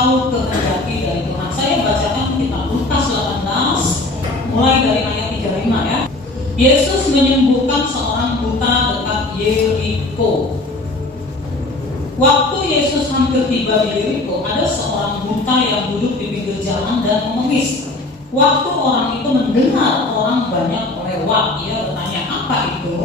engkau kehendaki dari Tuhan. Saya bacakan kitab Lukas 18 mulai dari ayat 35 ya. Yesus menyembuhkan seorang buta dekat Yeriko. Waktu Yesus hampir tiba di Yeriko, ada seorang buta yang duduk di pinggir jalan dan mengemis. Waktu orang itu mendengar orang banyak lewat, ia bertanya, apa itu?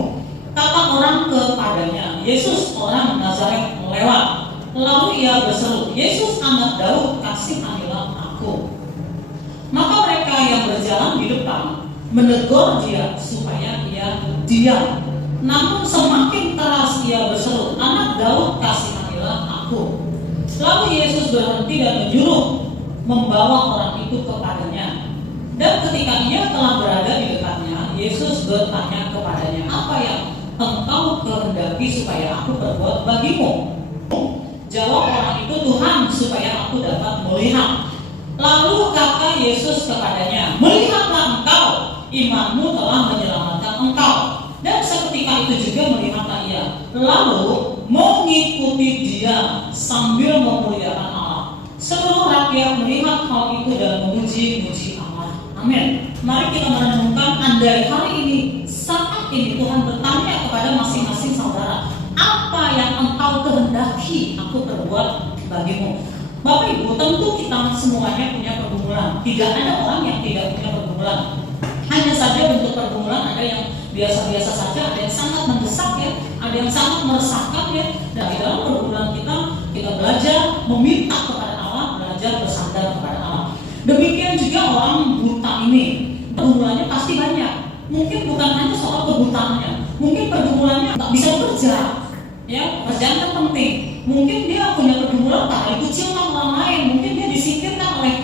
Kata orang kepadanya, Yesus orang Nazaret lewat. Lalu ia berseru, Yesus anak Daud, kasihanilah aku. Maka mereka yang berjalan di depan menegur dia supaya ia diam. Namun semakin keras ia berseru, anak Daud, kasihanilah aku. Lalu Yesus berhenti dan menyuruh membawa orang itu kepadanya. Dan ketika ia telah berada di dekatnya, Yesus bertanya kepadanya, apa yang engkau kehendaki supaya aku perbuat bagimu? Jawab orang itu, Tuhan, supaya aku dapat melihat. Lalu kata Yesus kepadanya, melihatlah engkau, imanmu telah menyelamatkan engkau. Dan seketika itu juga melihatlah ia. Lalu mengikuti dia sambil memuliakan Allah. Seluruh rakyat melihat hal itu dan memuji-muji Allah. Amin. Mari kita merenungkan, andai hari ini, saat ini Tuhan bertanya kepada masing-masing saudara, apa yang engkau kehendaki aku perbuat bagimu? Bapak Ibu, tentu kita semuanya punya pergumulan. Tidak ada orang yang tidak punya pergumulan. Hanya saja bentuk pergumulan ada yang biasa-biasa saja, ada yang sangat mendesak ya, ada yang sangat meresahkan ya. Dan di dalam pergumulan kita belajar meminta kepada Allah, belajar bersandar kepada Allah. Demikian juga orang buta ini, pergumulannya pasti banyak. Mungkin bukan hanya soal kebutaannya, mungkin pergumulannya tak bisa bekerja. Ya, pekerjaan kan penting. Mungkin dia punya pergumulan tak dikucilkan orang lain, mungkin dia disingkirkan oleh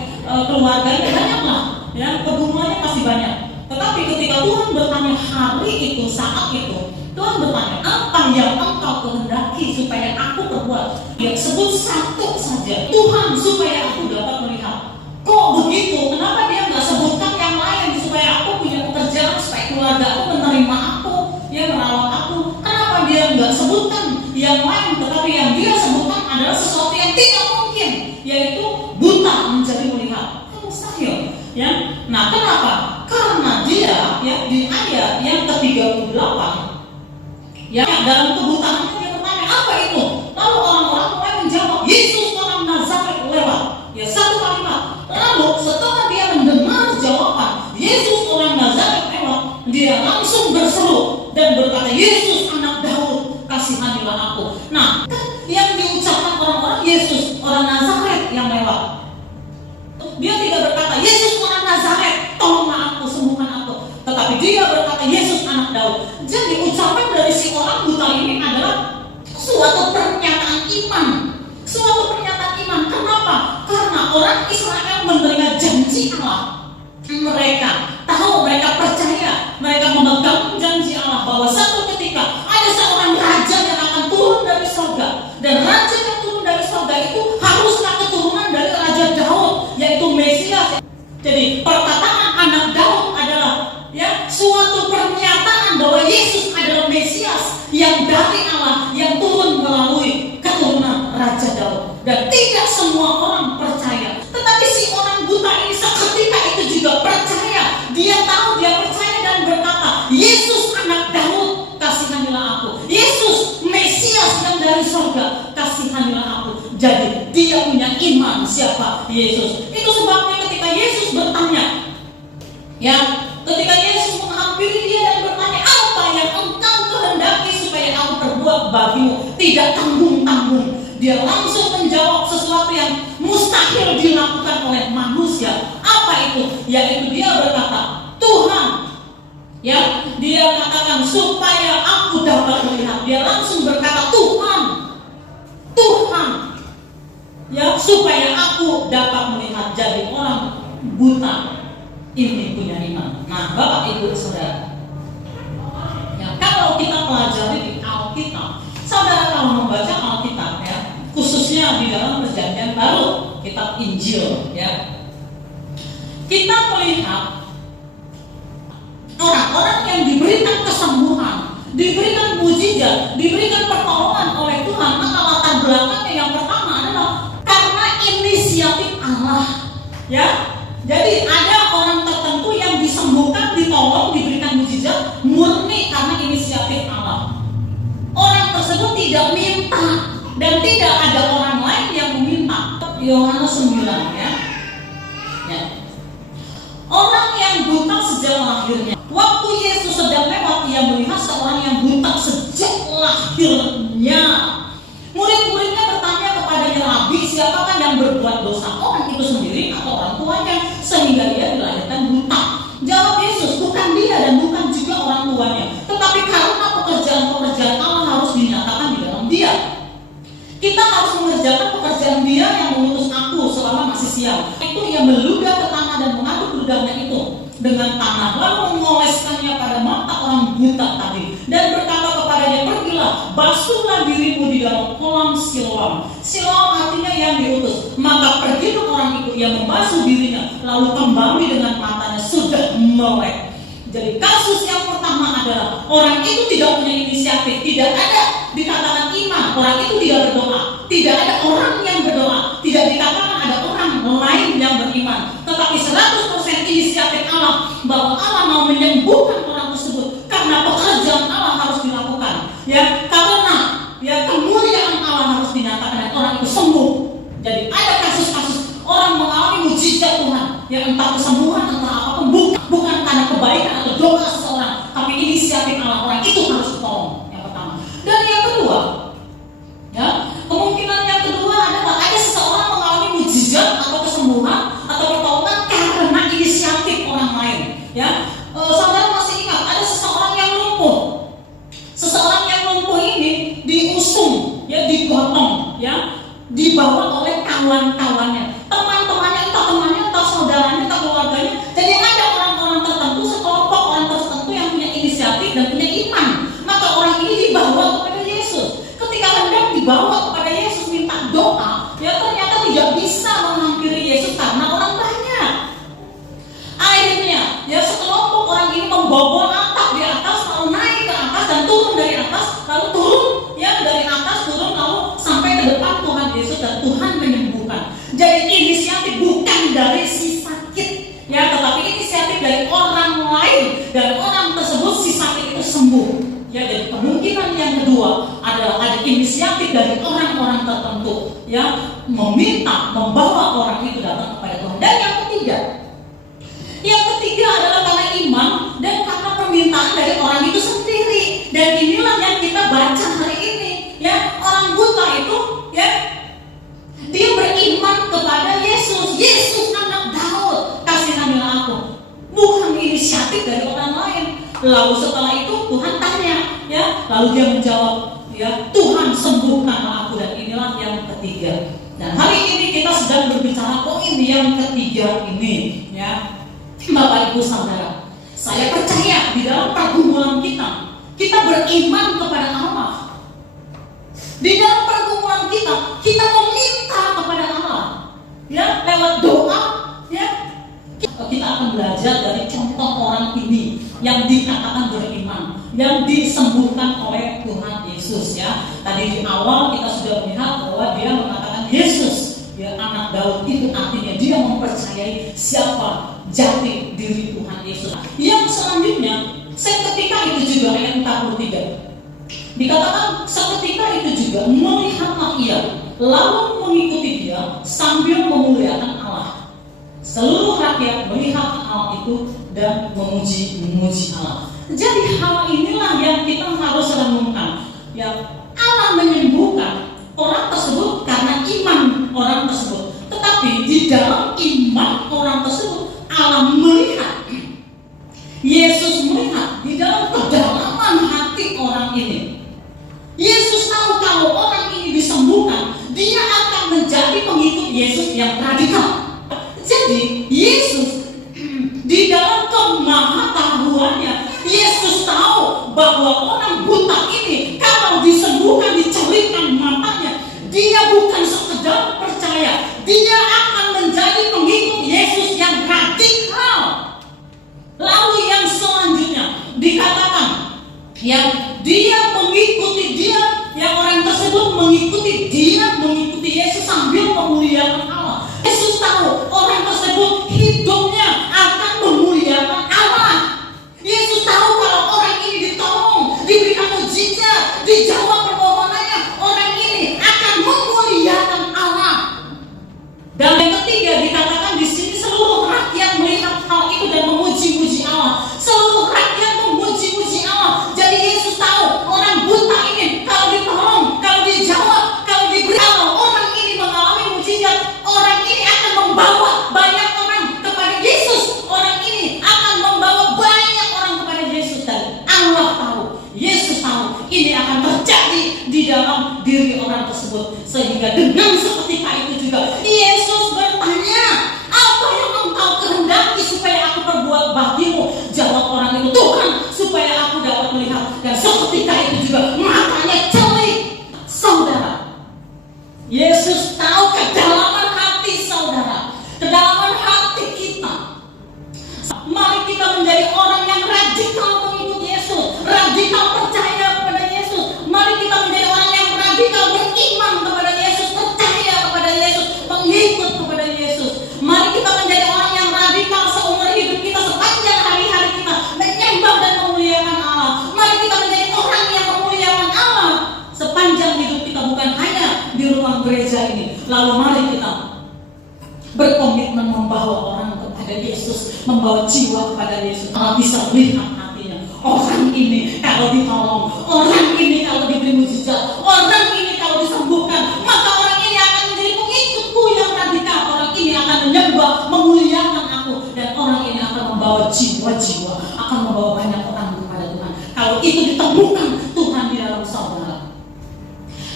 keluarganya, banyaklah. Ya, pergumulannya pasti banyak. Tetapi ketika Tuhan bertanya hari itu, saat itu, Tuhan bertanya, apa yang engkau kehendaki supaya aku perbuat? Dia sebut satu saja, Tuhan, supaya aku dapat melihat. Kok begitu? Kenapa dia nggak sebutkan yang lain supaya aku punya pekerjaan, supaya keluarga aku menerima aku, ya merawat aku? Kenapa dia nggak sebutkan yang lain, tetapi yang dia sebutkan adalah sesuatu yang tidak mungkin, yaitu buta menjadi melihat? Kan mustahil, ya. Nah, kenapa? Karena dia, ya, di ayat yang ke-38, ya, dalam kebutaannya dia bertanya, apa itu? Lalu orang-orang mulai menjawab, Yesus orang Nazaret lewat. Ya, satu kalimat. Lalu setelah dia mendengar jawaban Yesus orang Nazaret lewat, dia langsung berseru dan berkata, Yesus anak Daud, kasihanilah aku. Nah, yang diucapkan orang-orang, Yesus orang Nazaret yang lewat. Dia tidak berkata, Yesus orang Nazaret, tolonglah aku, sembuhkan aku. Tetapi dia berkata, Yesus anak Daud. Jadi ucapan dari si orang buta ini adalah suatu pernyataan iman. Suatu pernyataan iman. Kenapa? Karena orang Israel menerima janji Allah. Mereka tahu, mereka percaya, mereka memegang janji Allah bahwa satu ketika ada seorang raja yang akan turun dari surga. Dan raja yang turun dari surga itu haruslah keturunan dari Raja Daud, yaitu Mesias. Jadi perkataan anak Daud adalah, ya, suatu pernyataan bahwa Yesus adalah Mesias yang dari Allah, yang turun melalui keturunan Raja Daud. Dan tidak semua orang percaya, tetapi si orang buta ini seketika itu juga percaya. Dia tahu, dia percaya dan berkata, Yesus anak Daud, kasihanilah aku. Yesus Mesias yang dari surga, kasihanilah aku. Jadi dia punya iman siapa Yesus. Itu sebabnya ketika Yesus bertanya, ya, ketika Yesus menghampiri dia dan bertanya, apa yang engkau kehendaki supaya aku perbuat bagimu? Tidak tanggung-tanggung. Dia langsung menjawab sesuatu yang mustahil dilakukan oleh manusia. Apa itu? Yaitu dia berkata, Tuhan. Ya, dia katakan supaya aku dapat melihat. Dia langsung berkata, Tuhan. Tuhan. Ya, supaya aku dapat melihat. Jadi orang buta ini punya iman. Nah, Bapak Ibu Saudara, ya, kalau kita pelajari di Alkitab, saudara kalau membaca Alkitab, ya, khususnya di dalam Perjanjian Baru, kitab Injil, ya, kita melihat orang-orang yang diberikan kesembuhan, diberikan mujizat, diberikan pertolongan oleh Tuhan. Maka latar belakangnya yang pertama adalah karena inisiatif Ya, jadi ada orang tertentu yang disembuhkan, ditolong, diberikan mujizat murni karena inisiatif Allah. Orang tersebut tidak minta dan tidak ada orang lain yang meminta. Yohanes 9 ya. Orang yang buta sejak lahirnya. Waktu Yesus sedang lewat, ia melihat seorang yang buta sejak lahirnya. Murid-muridnya bertanya kepadanya, Rabi, siapakah yang berbuat dosa, orang itu sendiri atau orang tuanya, sehingga dia dilahirkan buta? Jawab Yesus, bukan dia dan bukan juga orang tuanya, tetapi karena pekerjaan-pekerjaan Allah harus dinyatakan di dalam dia. Kita harus mengerjakan pekerjaan dia yang mengutus aku selama masih siang. Itu ia meludah ke tanah dan mengaduk ludahnya itu dengan tanah, lalu mengoleskannya pada mata orang buta tadi, dan berkata kepadanya, pergilah, basuhlah dirimu di dalam kolam Siloam. Siloam artinya yang diutus. Maka pergilah orang itu, ia membasuh dirinya, lalu kembali dengan matanya sudah melek. Jadi kasus yang pertama adalah orang itu tidak punya inisiatif, tidak ada dikatakan iman, orang itu tidak berdoa, tidak ada orang yang berdoa, tidak dikatakan ada orang lain yang beriman, tetapi 100% inisiatif Allah bahwa Allah mau menyembuhkan orang tersebut karena pekerjaan Allah harus dilakukan, ya, karena ya kemuliaan Allah harus dinyatakan dan orang itu sembuh. Jadi ada kasus-kasus orang mengalami mujizat Tuhan, ya entah kesembuhan entah apapun, bukan karena kebaikan atau doa seseorang, tapi inisiatif Allah, orang itu harus ditolong. Yang pertama. Dan yang kedua, ya, kemungkinan yang kedua adalah ada seseorang mengalami mujizat atau kesembuhan atau pertolongan karena inisiatif orang lain. Ya, saudara masih ingat ada seseorang yang lumpuh. Seseorang yang lumpuh ini diusung, ya, digotong, ya, dibawa oleh kawan-kawannya, teman-temannya, entah saudaranya, entah keluarganya. Jadi ada orang-orang tertentu, sekelompok orang tertentu yang punya inisiatif dan punya iman. Maka orang ini dibawa kepada Yesus. Ketika hendak dibawa kepada Yesus minta doa, ya ternyata tidak bisa menghampiri Yesus karena orang banyak. Akhirnya, ya sekelompok orang ini membobol atap di atas, lalu naik ke atas dan turun dari atas, lalu turun, ya dari atas turun lalu sampai ke depan Tuhan Yesus dan Tuhan menyembuhkan. Jadi inisiatif bukan dari si sakit, ya, tetapi inisiatif dari orang lain dan orang tersebut si sakit itu sembuh. Ya, jadi kemungkinan yang kedua adalah ada inisiatif dari orang-orang tertentu, ya, meminta, membawa orang itu datang kepada Tuhan. Dan yang ketiga adalah karena iman dan karena permintaan dari orang itu sendiri. Dan inilah yang kita baca hari ini, ya, orang buta itu, ya, dia beriman kepada Yesus. Yesus anak Daud, kasihanilah aku. Bukan inisiatif dari orang lain. Lalu setelah itu Tuhan tanya, ya, lalu dia menjawab, ya, Tuhan sembuhkanlah aku. Dan inilah yang ketiga. Dan hari ini kita sedang berbicara poin yang ketiga ini, ya, Bapak Ibu Saudara. Saya percaya di dalam pergumulan kita beriman kepada Allah. Di dalam pergumulan kita meminta kepada Allah, ya, lewat doa, ya. Kita akan belajar dari contoh orang ini yang dikatakan beriman, yang disembuhkan oleh Tuhan Yesus, ya. Tadi di awal kita sudah melihat bahwa dia mengatakan Yesus, ya, anak Daud, itu artinya dia mempercayai siapa jati diri Tuhan Yesus. Yang selanjutnya, seketika itu juga ayat 43 dikatakan seketika itu juga melihatlah ia, lalu mengikuti dia sambil memuliakan Allah. Seluruh rakyat melihat hal itu dan memuji Allah. Jadi hal inilah yang kita harus renungkan. Ya, Allah menyembuhkan orang tersebut karena iman orang tersebut. Tetapi di dalam iman orang tersebut Allah melihat, Yesus melihat di dalam kedalaman hati orang ini. Yesus tahu kalau orang ini disembuhkan, dia akan menjadi pengikut Yesus yang radikal. Jadi Yesus di dalam kemahatauannya, Yesus tahu bahwa orang buta ini kalau disembuhkan, dicelupkan matanya, dia bukan sekedar percaya, dia akan menjadi pengikut Yesus yang radikal. Lalu yang selanjutnya dikatakan, yang dia mengikuti dia, yang orang tersebut mengikuti dia, mengikuti Yesus sambil memuliakan Allah. Yesus tahu orang tersebut Lalu mari kita berkomitmen membawa orang kepada Yesus, membawa jiwa kepada Yesus. Allah bisa lihat hatinya. Orang ini kalau ditolong, orang ini kalau diberi mujizat, orang ini kalau disembuhkan, maka orang ini akan menjadi pengikutku yang radikal. Orang ini akan menyembah, memuliakan aku, dan orang ini akan membawa jiwa-jiwa, akan membawa banyak orang kepada Tuhan. Kalau itu ditemukan Tuhan di dalam saudara.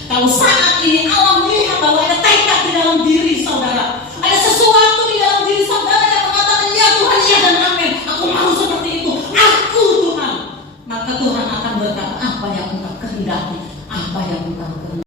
Kalau saat ini Allah melihat bahwa ada tekad di dalam diri saudara, ada sesuatu di dalam diri saudara yang mengatakan ya Tuhan, ya dan amin, aku mau seperti itu, aku Tuhan, maka Tuhan akan berkata apa yang engkau kehendaki, apa yang engkau kehendaki.